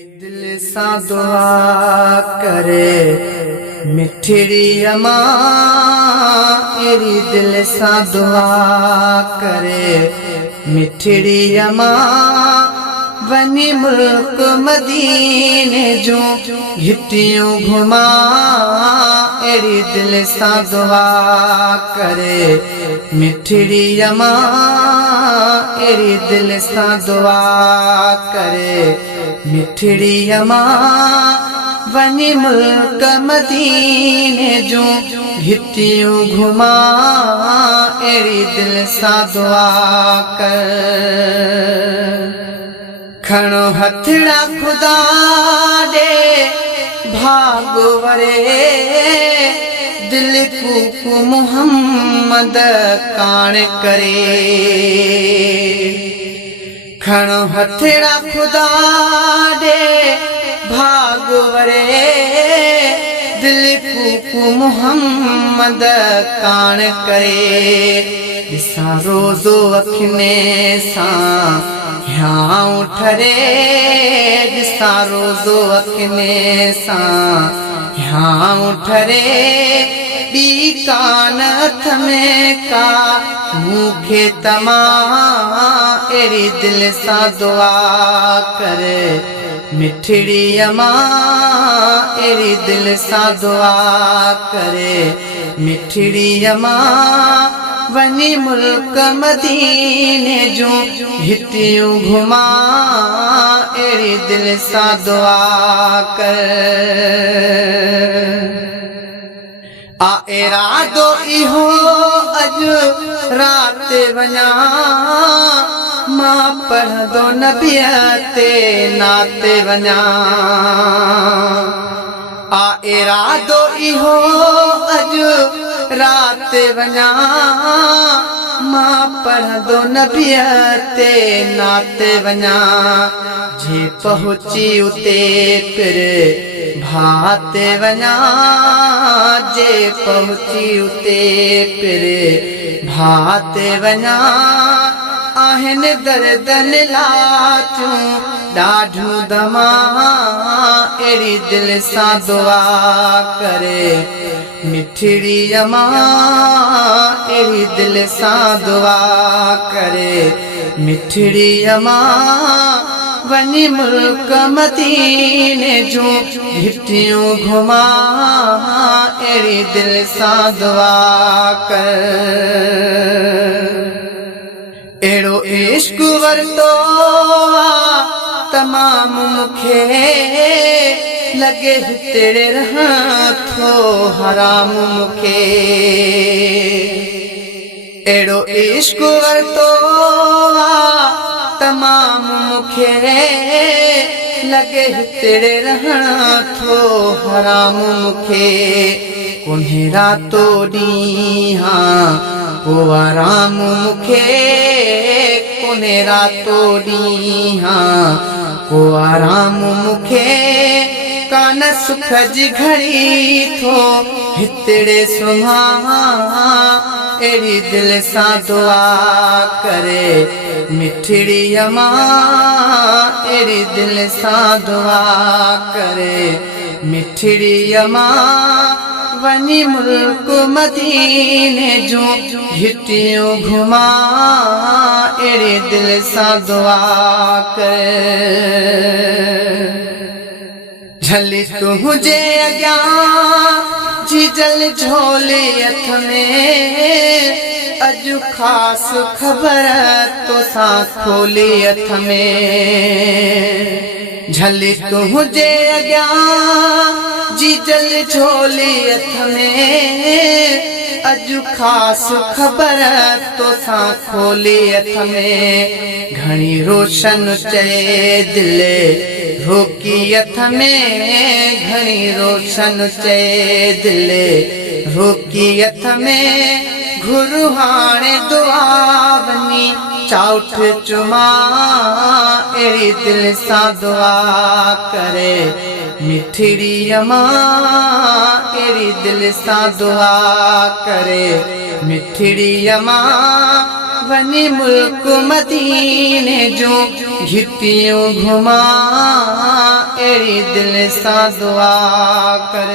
दिल सा दुआ करे मिठड़ी अमा, एरी दिल सा दुआ करे मिठड़ी अमा। वनी मुल्क मदीने जो घिटियों घुमा, एरी दिल सा दुआ करे मिठड़ी अमा, एरी दिल सा दुआ करे मिठड़ी अमा। वनी मुल्क मदीने जो घिटियों घुमा, एरी दिल सा दुआ कर। खणो हथड़ा खुदा दे भागो वरे, दिल कूकू मुहम्मद कान करे। खणो हथड़ा खुदा दे भागो वरे, दिल कूकू मुहम्मद कान करे। दिसा रोज़ो अखने सा हाँ उठरे, दिसा रोज़ो अखने सा हाँ उठरे। बी कानथ में का मुखे तमा, एरी दिल सा दुआ करे मिठड़ी अमा, एरी दिल सा दुआ करे मिठड़ी अमा। वनी मुल्क मदीने जो घिटियों घुमा, एरी दिल सा दुआ कर। आ इरादो इहो अज रात वञा, मां पढ़दो नबीअ ते नाते वञा। आ इरादो इहो अज रात वञा, मां पढ़दो नबीअ ते नाते वञा। जे पहुची उते फिर भाते वञा, जे पहुची उते फिर भाते वञा। आहिन दर्दन लाचूं ॾाढूं दमा, एरी दिल सा दुआ करे मिठड़ी अमा, एरी दिल सा दुआ करे मिठड़ी अमा। वनी मुल्क मदीने जो घिटियों घुमा, एरी दिल सा दुआ कर। एड़ो इश्क वरतो तमाम मुखे, लगे तेरे रहां थो हराम मुखे। एड़ो इश्क वरतो तमाम मुखे, लगे तेरे रहां थो हराम मुखे। कुन्हे रातो ॾींहा को आराम मुखे, कुन्हे रातो ॾींहा को आराम मुखे। कान सुख जी घड़ी थो हितड़े सुम्हा, एरी दिल सा दुआ करे मिठड़ी अमा, एरी दिल सा दुआ करे मिठड़ी अमा। वनी मुल्क मदीने जो घिटियों घुमा, एरी दिल सा दुआ कर। झली तुझे अग्यां जीजल झोले हथ में, अजु खास खबर तो सा खोले हथ में। झली तुझे अग्यां जीजल झोले हथ में, अजु खास खबर तो सा खोले हथ में। घणी रोशन चए दिल रोकी हथ में, घणी रोशन चए दिल रोकी हथ में। घुरु हाणे दुआ वनी चाउठ चुमा, एरी दिल सा दुआ करे मिठड़ी अमा, एरी दिल सा दुआ करे मिठड़ी अमा। वनी मुल्क मदीने जो घिटियों घुमा दिल सां दुआ कर।